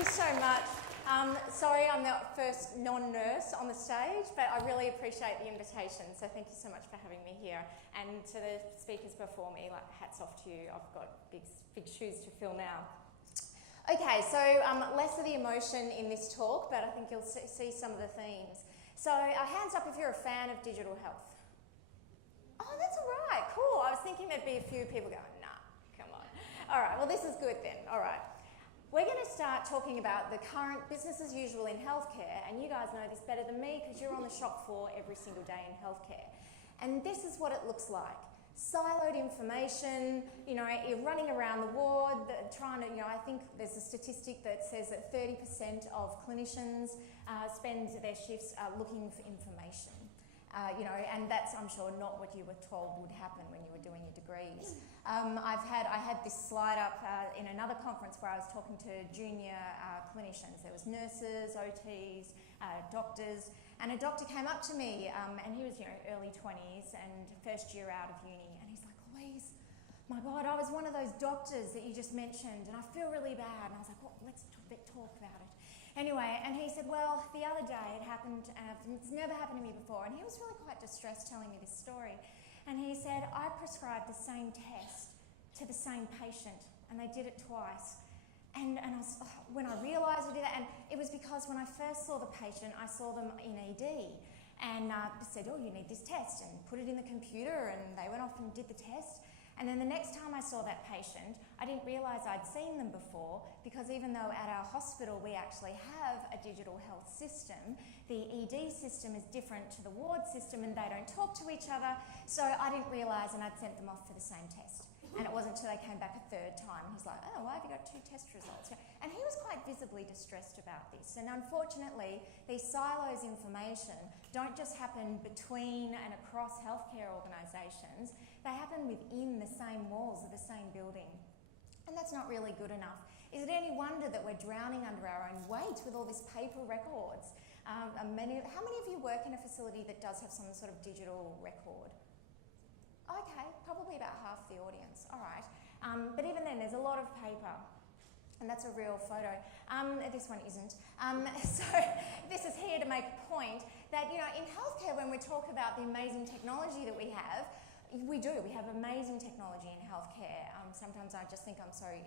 Thank you so much. Sorry I'm the first non-nurse on the stage, but I really appreciate the invitation, so thank you so much for having me here. And to the speakers before me, like, hats off to you. I've got big shoes to fill now. Okay, so less of the emotion in this talk, but I think you'll see some of the themes. So hands up if you're a fan of digital health. Oh, that's all right, cool. I was thinking there'd be a few people going, nah, come on. All right, well, this is good then, all right. We're going to start talking about the current business as usual in healthcare, and you guys know this better than me because you're on the shop floor every single day in healthcare. And this is what it looks like. Siloed information, you know, you're running around the ward, trying to, you know, I think there's a statistic that says that 30% of clinicians spend their shifts looking for information. You know, and that's, I'm sure, not what you were told would happen when you were doing your degrees. I had this slide up in another conference where I was talking to junior clinicians. There was nurses, OTs, doctors, and a doctor came up to me, and he was, you know, early 20s and first year out of uni, and he's like, Louise, my God, I was one of those doctors that you just mentioned, and I feel really bad. And I was like, well, let's talk about it. Anyway, and he said, well, the other day it happened, it's never happened to me before, and he was really quite distressed telling me this story. And he said, I prescribed the same test to the same patient, and they did it twice. And when I realised I did that, and it was because when I first saw the patient, I saw them in ED, and said, oh, you need this test, and put it in the computer, and they went off and did the test. And then the next time I saw that patient, I didn't realise I'd seen them before, because even though at our hospital we actually have a digital health system, the ED system is different to the ward system and they don't talk to each other, so I didn't realise, and I'd sent them off for the same test. And it wasn't until they came back a third time. He's like, oh, why have you got 2 test results? And he was quite visibly distressed about this. And unfortunately, these silos of information don't just happen between and across healthcare organisations, they happen within the same walls of the same building. And that's not really good enough. Is it any wonder that we're drowning under our own weight with all this paper records? How many of you work in a facility that does have some sort of digital record? Okay, probably about half the audience, all right. But even then, there's a lot of paper, and that's a real photo. This one isn't. So this is here to make a point that, you know, in healthcare, when we talk about the amazing technology that we have amazing technology in healthcare. Sometimes I just think I'm sorry.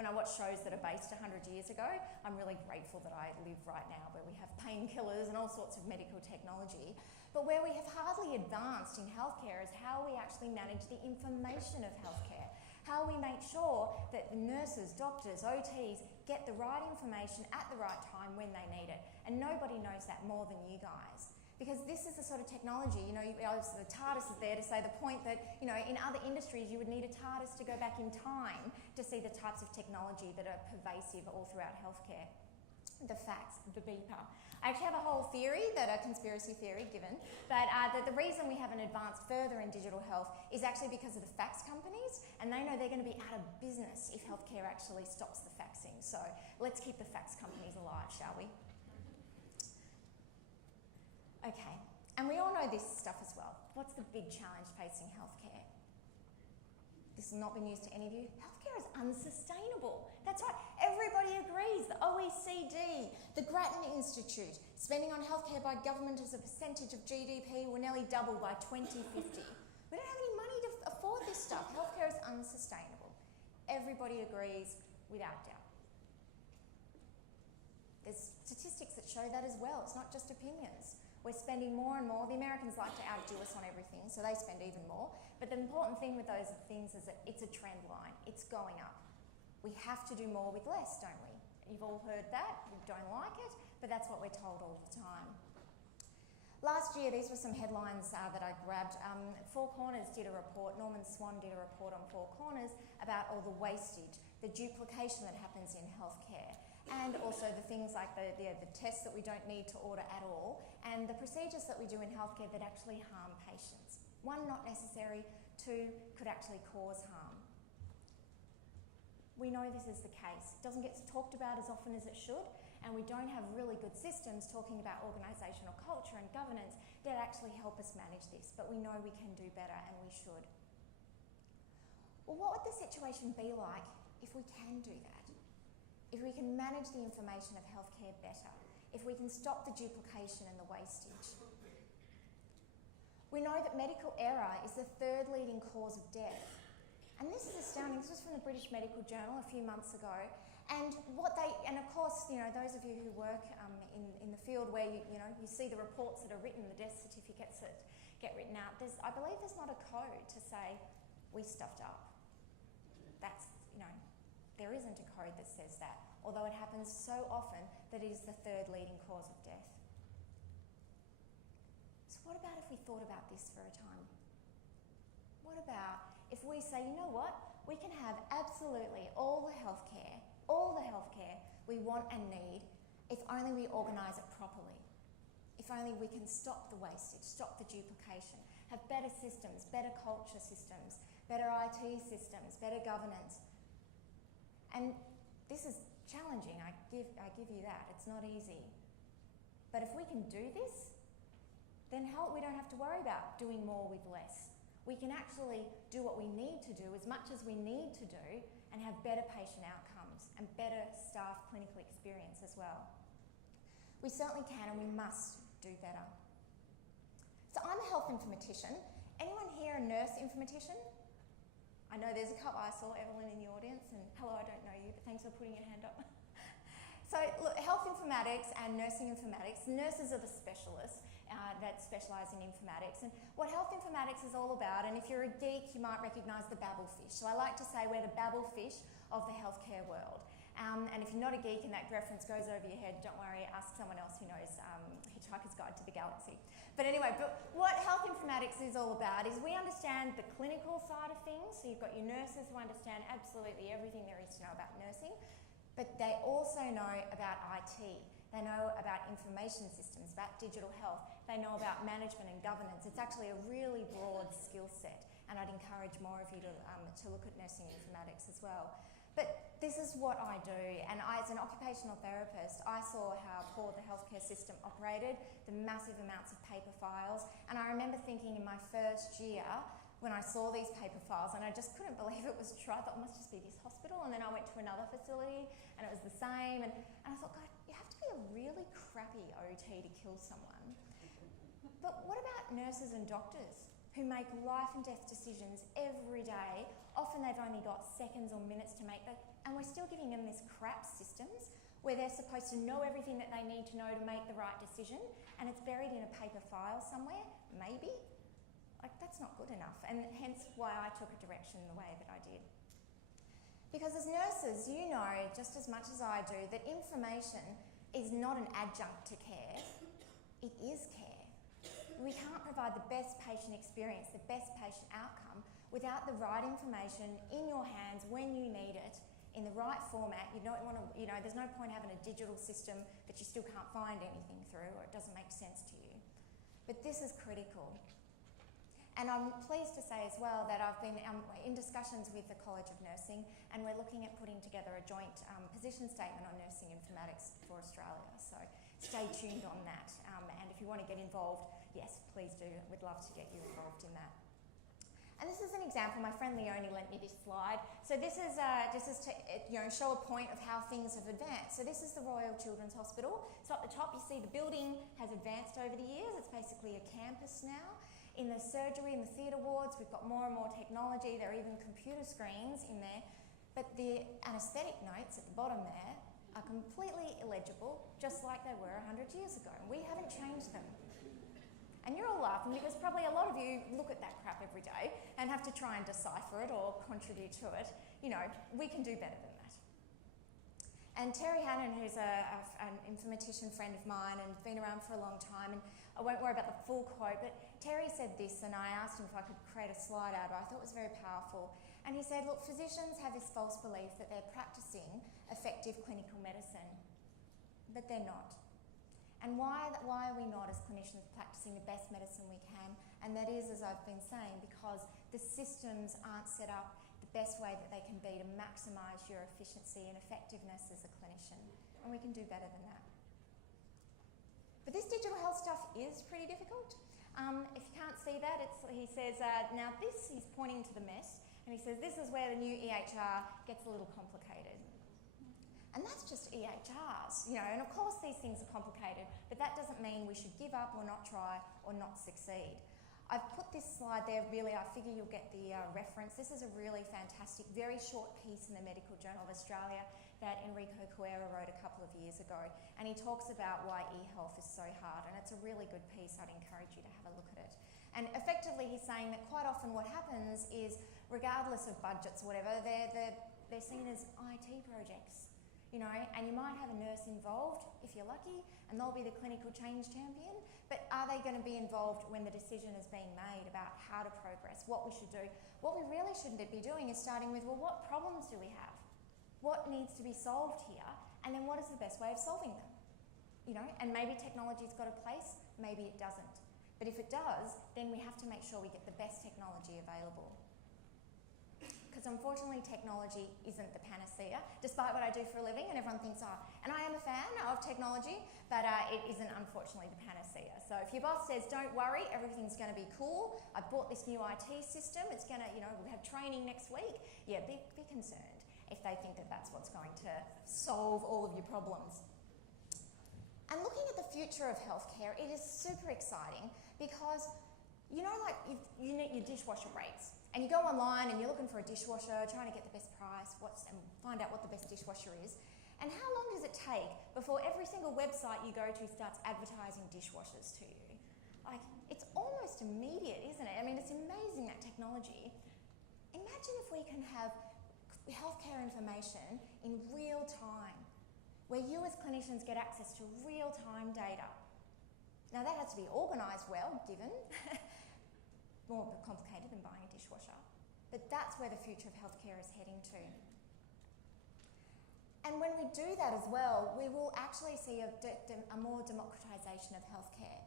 When I watch shows that are based 100 years ago, I'm really grateful that I live right now, where we have painkillers and all sorts of medical technology. But where we have hardly advanced in healthcare is how we actually manage the information of healthcare. How we make sure that nurses, doctors, OTs get the right information at the right time when they need it. And nobody knows that more than you guys. Because this is the sort of technology, you know, the TARDIS is there to say the point that, you know, in other industries you would need a TARDIS to go back in time to see the types of technology that are pervasive all throughout healthcare. The fax, the beeper. I actually have a whole theory, a conspiracy theory given, but the reason we haven't advanced further in digital health is actually because of the fax companies, and they know they're going to be out of business if healthcare actually stops the faxing. So let's keep the fax companies alive, shall we? Okay, and we all know this stuff as well. What's the big challenge facing healthcare? This has not been news to any of you. Healthcare is unsustainable. That's right, everybody agrees. The OECD, the Grattan Institute, spending on healthcare by government as a percentage of GDP will nearly double by 2050. We don't have any money to afford this stuff. Healthcare is unsustainable. Everybody agrees without doubt. There's statistics that show that as well. It's not just opinions. We're spending more and more. The Americans like to outdo us on everything, so they spend even more. But the important thing with those things is that it's a trend line. It's going up. We have to do more with less, don't we? You've all heard that. You don't like it, but that's what we're told all the time. Last year, these were some headlines that I grabbed. Four Corners did a report, Norman Swan did a report on Four Corners about all the wastage, the duplication that happens in healthcare, and also the things like the tests that we don't need to order at all, and the procedures that we do in healthcare that actually harm patients. One, not necessary. Two, could actually cause harm. We know this is the case. It doesn't get talked about as often as it should, and we don't have really good systems talking about organisational culture and governance that actually help us manage this, but we know we can do better and we should. Well, what would the situation be like if we can do that? if we can manage the information of healthcare better, if we can stop the duplication and the wastage. We know that medical error is the third leading cause of death. And this is astounding. This was from the British Medical Journal a few months ago. And of course, those of you who work in the field where you see the reports that are written, the death certificates that get written out, I believe there's not a code to say we stuffed up. There isn't a code that says that, although it happens so often that it is the third leading cause of death. So what about if we thought about this for a time? What about if we say, you know what, we can have absolutely all the healthcare we want and need if only we organise it properly. If only we can stop the wastage, stop the duplication, have better systems, better culture systems, better IT systems, better governance. And this is challenging, I give you that, it's not easy. But if we can do this, then we don't have to worry about doing more with less. We can actually do what we need to do as much as we need to do and have better patient outcomes and better staff clinical experience as well. We certainly can and we must do better. So I'm a health informatician. Anyone here a nurse informatician? I know there's a couple. I saw Evelyn in the audience, and hello, I don't know you, but thanks for putting your hand up. So look, health informatics and nursing informatics, nurses are the specialists that specialise in informatics. And what health informatics is all about, and if you're a geek, you might recognise the babblefish. So I like to say we're the babblefish of the healthcare world. And if you're not a geek and that reference goes over your head, don't worry, ask someone else who knows Hitchhiker's Guide to the Galaxy. But anyway, what health informatics is all about is we understand the clinical side of things. So you've got your nurses who understand absolutely everything there is to know about nursing, but they also know about IT. They know about information systems, about digital health. They know about management and governance. It's actually a really broad skill set, and I'd encourage more of you to look at nursing informatics as well. But this is what I do, and as an occupational therapist, I saw how poor the healthcare system operated, the massive amounts of paper files, and I remember thinking in my first year when I saw these paper files, and I just couldn't believe it was true. I thought it must just be this hospital, and then I went to another facility, and it was the same, and I thought, God, you have to be a really crappy OT to kill someone. But what about nurses and doctors who make life and death decisions every day? Often they've only got seconds or minutes to make that, and we're still giving them this crap systems where they're supposed to know everything that they need to know to make the right decision, and it's buried in a paper file somewhere, maybe. Like, that's not good enough, and hence why I took a direction the way that I did. Because as nurses, you know just as much as I do that information is not an adjunct to care, it is care. We can't provide the best patient experience, the best patient outcome, without the right information in your hands when you need it, in the right format. You don't want to, there's no point having a digital system that you still can't find anything through, or it doesn't make sense to you. But this is critical. And I'm pleased to say as well that I've been in discussions with the College of Nursing, and we're looking at putting together a joint position statement on nursing informatics for Australia. So stay tuned on that. And if you want to get involved, yes, please do. We'd love to get you involved in that. And this is an example. My friend Leonie lent me this slide. So this is just to show a point of how things have advanced. So this is the Royal Children's Hospital. So at the top you see the building has advanced over the years. It's basically a campus now. In the surgery and the theatre wards, we've got more and more technology. There are even computer screens in there. But the anaesthetic notes at the bottom there are completely illegible, just like they were 100 years ago. And we haven't changed them. And you're all laughing because probably a lot of you look at that crap every day and have to try and decipher it or contribute to it. We can do better than that. And Terry Hannon, who's an informatician friend of mine and been around for a long time, and I won't worry about the full quote, but Terry said this, and I asked him if I could create a slide out of it. I thought it was very powerful. And he said, look, physicians have this false belief that they're practicing effective clinical medicine, but they're not. And why are we not, as clinicians, practicing the best medicine we can? And that is, as I've been saying, because the systems aren't set up the best way that they can be to maximise your efficiency and effectiveness as a clinician. And we can do better than that. But this digital health stuff is pretty difficult. If you can't see that, he says, now this, he's pointing to the mess, and he says this is where the new EHR gets a little complicated. And that's just EHRs, you know, and of course these things are complicated, but that doesn't mean we should give up or not try or not succeed. I've put this slide there, really, I figure you'll get the reference. This is a really fantastic, very short piece in the Medical Journal of Australia that Enrico Cuera wrote a couple of years ago. And he talks about why e-health is so hard, and it's a really good piece. I'd encourage you to have a look at it. And effectively, he's saying that quite often what happens is, regardless of budgets or whatever, they're seen as IT projects, you know, and you might have a nurse involved, if you're lucky, and they'll be the clinical change champion, but are they going to be involved when the decision is being made about how to progress, what we should do? What we really shouldn't be doing is starting with, well, what problems do we have? What needs to be solved here? And then what is the best way of solving them? You know, and maybe technology's got a place, maybe it doesn't. But if it does, then we have to make sure we get the best technology available. Because unfortunately, technology isn't the panacea, despite what I do for a living, and everyone thinks, oh, and I am a fan of technology, but it isn't unfortunately the panacea. So if your boss says, don't worry, everything's going to be cool, I bought this new IT system, it's going to, you know, we'll have training next week, yeah, be concerned if they think that that's what's going to solve all of your problems. And looking at the future of healthcare, it is super exciting because, you know, like you need your dishwasher breaks. And you go online and you're looking for a dishwasher, trying to get the best price, and find out what the best dishwasher is. And how long does it take before every single website you go to starts advertising dishwashers to you? Like, it's almost immediate, isn't it? I mean, it's amazing, that technology. Imagine if we can have healthcare information in real time, where you as clinicians get access to real-time data. Now, that has to be organised well, given. More complicated than buying a dishwasher. But that's where the future of healthcare is heading to. And when we do that as well, we will actually see a more democratisation of healthcare.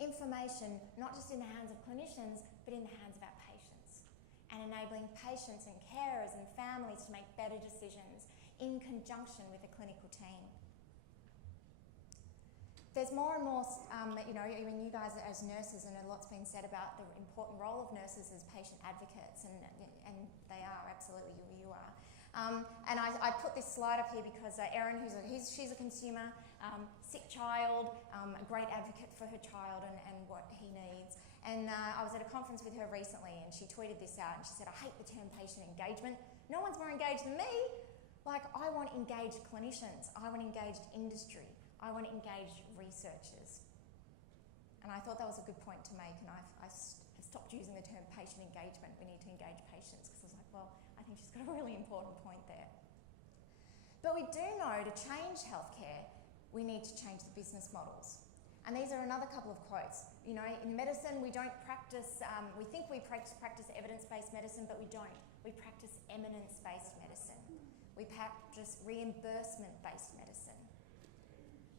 Information, not just in the hands of clinicians, but in the hands of our patients. And enabling patients and carers and families to make better decisions in conjunction with a clinical team. There's more and more, you know, even you guys as nurses, and a lot's been said about the important role of nurses as patient advocates, and they are, absolutely, you are. And I put this slide up here because Erin, she's a consumer, sick child, a great advocate for her child and what he needs. And I was at a conference with her recently, and she tweeted this out, and she said, I hate the term patient engagement. No one's more engaged than me. Like, I want engaged clinicians. I want engaged industry. I want engaged researchers. And I thought that was a good point to make, and I stopped using the term patient engagement. We need to engage patients, because I was like, well, I think she's got a really important point there. But we do know to change healthcare, we need to change the business models. And these are another couple of quotes. You know, in medicine, we don't practice, we think we practice evidence-based medicine, but we don't. We practice eminence-based medicine. We practice reimbursement-based medicine.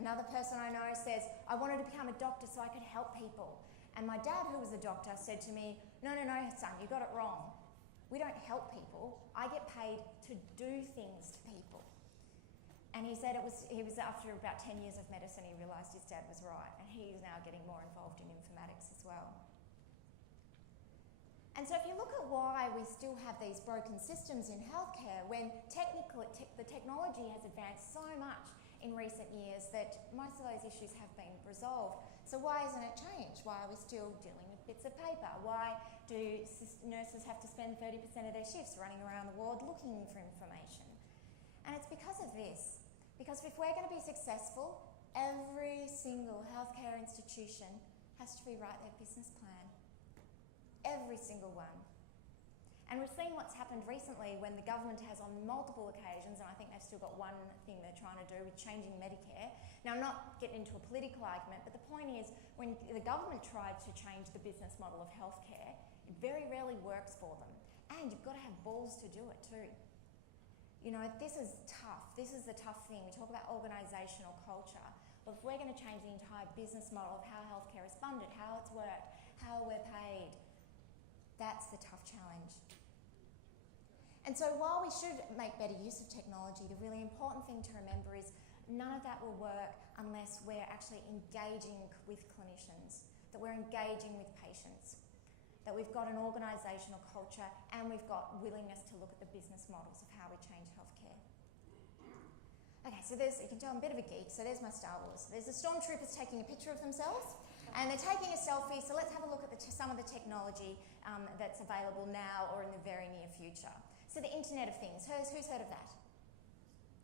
Another person I know says, I wanted to become a doctor so I could help people. And my dad, who was a doctor, said to me, no, son, you got it wrong. We don't help people. I get paid to do things to people. And he said he was after about 10 years of medicine, he realised his dad was right, and he is now getting more involved in informatics as well. And so if you look at why we still have these broken systems in healthcare, when the technology has advanced so much in recent years that most of those issues have been resolved. So why isn't it changed? Why are we still dealing with bits of paper? Why do nurses have to spend 30% of their shifts running around the ward looking for information? And it's because of this. Because if we're going to be successful, every single healthcare institution has to rewrite their business plan. Every single one. And we've seen what's happened recently when the government has on multiple occasions, and I think they've still got one thing they're trying to do with changing Medicare. Now, I'm not getting into a political argument, but the point is when the government tried to change the business model of healthcare, it very rarely works for them. And you've got to have balls to do it too. You know, this is tough. This is the tough thing. We talk about organisational culture. Well, if we're going to change the entire business model of how healthcare is funded, how it's worked, how we're paid, that's the tough challenge. And so while we should make better use of technology, the really important thing to remember is none of that will work unless we're actually engaging with clinicians, that we're engaging with patients, that we've got an organisational culture, and we've got willingness to look at the business models of how we change healthcare. Okay, so you can tell I'm a bit of a geek, so there's my Star Wars. There's the stormtroopers taking a picture of themselves, and they're taking a selfie, so let's have a look at some of the technology that's available now or in the very near future. So the Internet of Things, who's heard of that?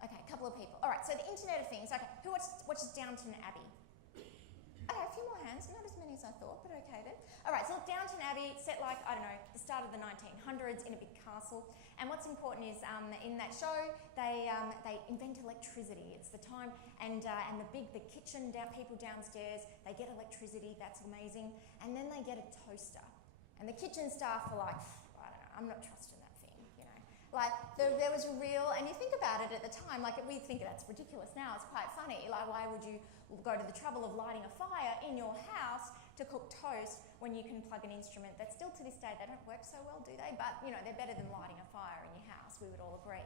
Okay, a couple of people. All right, so the Internet of Things, okay, who watches Downton Abbey? Okay, a few more hands, not as many as I thought, but okay then. All right, so look, Downton Abbey, set like, I don't know, the start of the 1900s in a big castle. And what's important is in that show, they invent electricity. It's the time, and the kitchen people downstairs, they get electricity, that's amazing. And then they get a toaster. And the kitchen staff are like, I don't know, I'm not trusting that thing, you know. Like, there was a real, and you think about it at the time, like we think that's ridiculous now, it's quite funny. Like, why would you go to the trouble of lighting a fire in your house to cook toast when you can plug an instrument that still to this day, they don't work so well, do they? But, you know, they're better than lighting a fire in your house, we would all agree.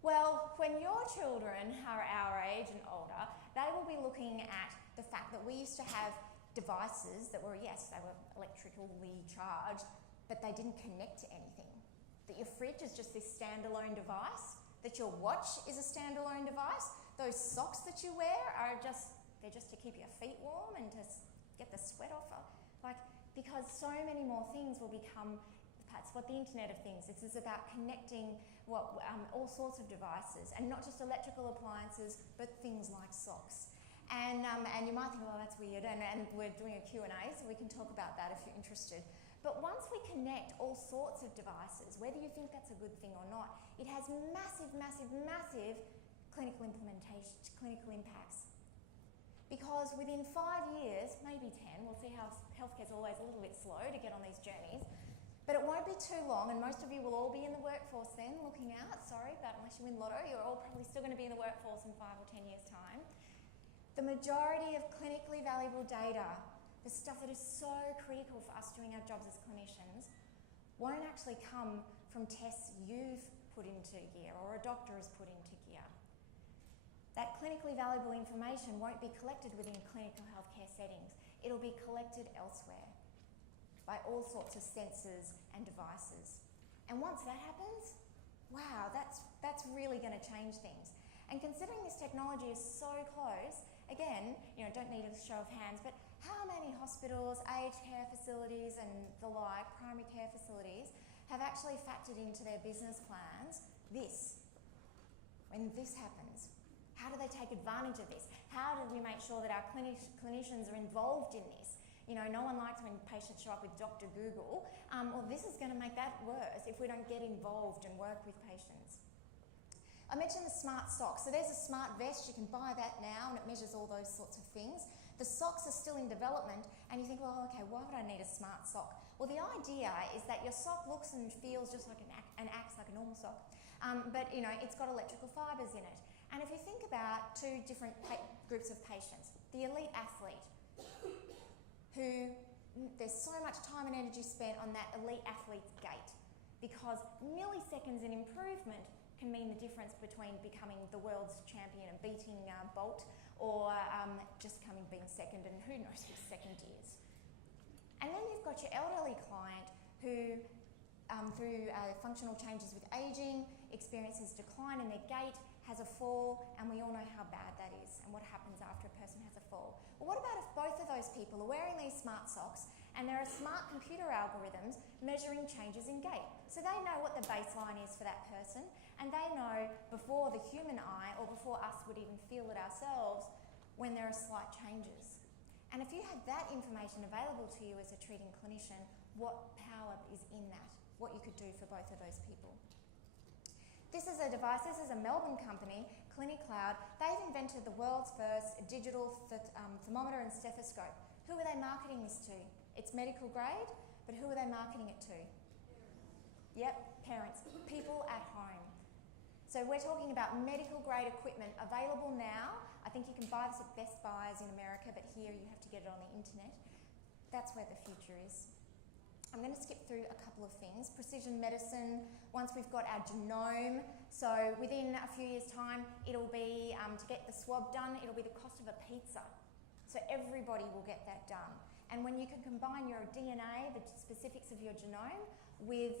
Well, when your children are our age and older, they will be looking at the fact that we used to have devices that were, yes, they were electrically charged, but they didn't connect to anything. That your fridge is just this standalone device, that your watch is a standalone device, those socks that you wear they're just to keep your feet warm and to get the sweat off. Like, because so many more things will become, that's what the Internet of Things, this is about connecting all sorts of devices, and not just electrical appliances, but things like socks. And you might think, well, that's weird, and we're doing a Q&A, so we can talk about that if you're interested. But once we connect all sorts of devices, whether you think that's a good thing or not, it has massive, massive, massive clinical impacts. Because within 5 years, maybe 10, we'll see how healthcare's always a little bit slow to get on these journeys, but it won't be too long, and most of you will all be in the workforce then, looking out, sorry, but unless you win lotto, you're all probably still going to be in the workforce in 5 or 10 years' time. The majority of clinically valuable data, the stuff that is so critical for us doing our jobs as clinicians, won't actually come from tests you've put into gear or a doctor has put into gear. That clinically valuable information won't be collected within clinical healthcare settings. It'll be collected elsewhere by all sorts of sensors and devices. And once that happens, wow, that's really going to change things. And considering this technology is so close, again, you know, don't need a show of hands, but how many hospitals, aged care facilities and the like, primary care facilities, have actually factored into their business plans this? When this happens, how do they take advantage of this? How do we make sure that our clinicians are involved in this? You know, no one likes when patients show up with Dr. Google. Well, this is going to make that worse if we don't get involved and work with patients. I mentioned the smart socks. So there's a smart vest. You can buy that now, and it measures all those sorts of things. The socks are still in development, and you think, well, okay, why would I need a smart sock? Well, the idea is that your sock looks and feels just like and acts like a normal sock, but, you know, it's got electrical fibres in it. And if you think about two different groups of patients, the elite athlete, who there's so much time and energy spent on that elite athlete's gait, because milliseconds in improvement can mean the difference between becoming the world's champion and beating Bolt, or just being second, and who knows whose second is. And then you've got your elderly client who, through functional changes with ageing, experiences decline in their gait, has a fall, and we all know how bad that is and what happens after a person has a fall. Well, what about if both of those people are wearing these smart socks and there are smart computer algorithms measuring changes in gait? So they know what the baseline is for that person, and they know before the human eye or before us would even feel it ourselves when there are slight changes. And if you had that information available to you as a treating clinician, what power is in that? What you could do for both of those people. This is a device, this is a Melbourne company, CliniCloud. They've invented the world's first digital thermometer and stethoscope. Who are they marketing this to? It's medical grade, but who are they marketing it to? Yep, parents, people at home. So we're talking about medical grade equipment available now. I think you can buy this at Best Buys in America, but here you have to get it on the internet. That's where the future is. I'm going to skip through a couple of things. Precision medicine, once we've got our genome, so within a few years' time, it'll be, to get the swab done, it'll be the cost of a pizza. So everybody will get that done. And when you can combine your DNA, the specifics of your genome, with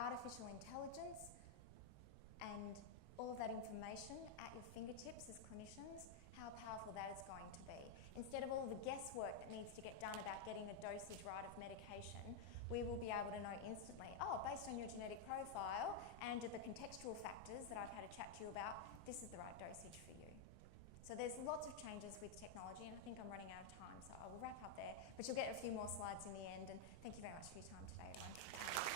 artificial intelligence and all of that information at your fingertips as clinicians, how powerful that is going to be. Instead of all the guesswork that needs to get done about getting the dosage right of medication, we will be able to know instantly, oh, based on your genetic profile and the contextual factors that I've had a chat to you about, this is the right dosage for you. So there's lots of changes with technology, and I think I'm running out of time, so I will wrap up there, but you'll get a few more slides in the end, and thank you very much for your time today, everyone.